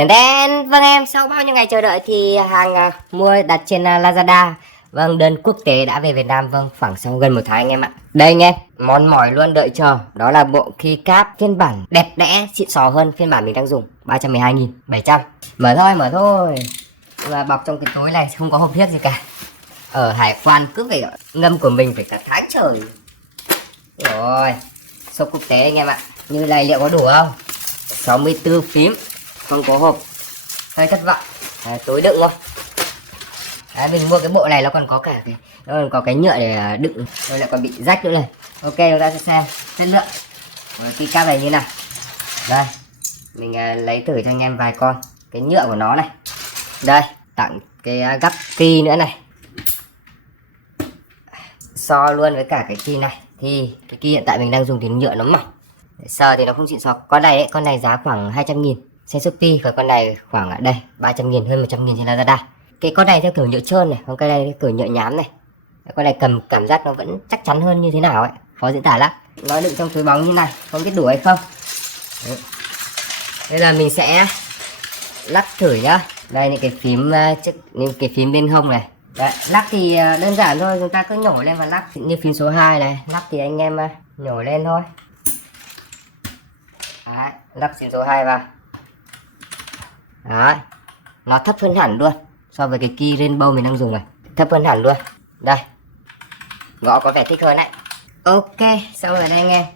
Tên tên, vâng em, sau bao nhiêu ngày chờ đợi thì hàng mua đặt trên Lazada. Vâng, đơn quốc tế đã về Việt Nam, vâng, khoảng sau gần một tháng anh em ạ. Đây anh em, món mỏi luôn đợi chờ, đó là bộ keycap phiên bản đẹp đẽ, xịn sò hơn phiên bản mình đang dùng, 312.700. Mở thôi, mở thôi. Và bọc trong cái túi này không có hộp thiết gì cả. Ở hải quan cứ phải ngâm của mình phải cả tháng trời. Rồi, shop quốc tế anh em ạ. Như này liệu có đủ không? 64 phím, không có hộp, hơi thất vọng. Túi đựng thôi. Mình mua cái bộ này nó còn có cả cái, nó còn có cái nhựa để đựng, rồi lại còn bị rách nữa này. Ok, chúng ta sẽ xem chất lượng cái cáp này như nào. Đây, mình lấy thử cho anh em vài con cái nhựa của nó này. Đây, tặng cái gắp ki nữa này. So luôn với cả cái ki này thì cái ki hiện tại mình đang dùng thì nhựa nó mỏng, sờ thì nó không xịn sò. Con này ấy, con này giá khoảng 200.000 trên Shopee, còn con này khoảng ở đây 300.000, hơn 100.000 trên Lazada. Cái con này theo kiểu nhựa trơn này, còn cái này theo kiểu nhựa nhám này. Con này cầm cảm giác nó vẫn chắc chắn hơn như thế nào ấy, khó diễn tả lắm. Nó đựng trong túi bóng như này, không biết đủ hay không. Đấy. Bây giờ mình sẽ lắc thử nhá. Đây những cái phím những cái phím bên hông này. Đấy, lắc thì đơn giản thôi, chúng ta cứ nhổ lên và lắc. Như phím số 2 này, lắc thì anh em nhổ lên thôi. Đấy, lắp phím số 2 vào. Đấy, nó thấp hơn hẳn luôn so với cái key Rainbow mình đang dùng này, thấp hơn hẳn luôn. Đây, gõ có vẻ thích hơn đấy. Ok, xong rồi đây anh em.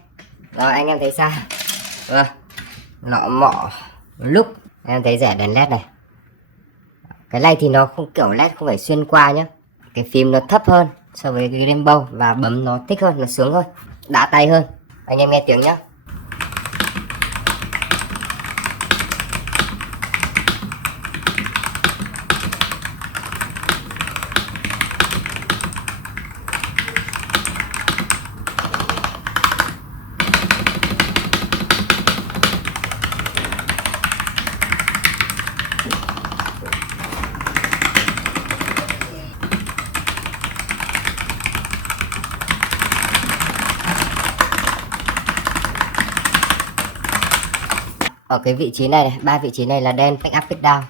Rồi anh em thấy sao? Lọ mọ lúc em thấy rẻ đèn led này. Cái này thì nó không kiểu led, không phải xuyên qua nhá. Cái phím nó thấp hơn so với cái Rainbow và bấm nó thích hơn, nó sướng hơn, đã tay hơn. Anh em nghe tiếng nhá. Ở cái vị trí này, ba vị trí này là đen, pick up, pick down,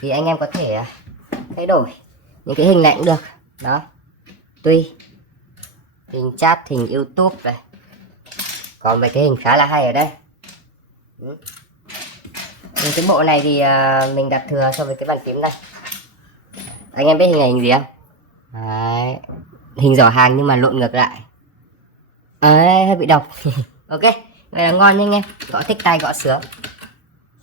thì anh em có thể thay đổi những cái hình này cũng được. Đó, tùy hình chat, hình YouTube này, còn mấy cái hình khá là hay ở đây. Cái bộ này thì mình đặt thừa so với cái bàn phím này. Anh em biết hình này hình gì không? Đấy, hình giỏ hàng nhưng mà lộn ngược lại. Đấy, hơi bị độc. Ok, đây là ngon nha anh em, gõ thích tay, gõ sướng.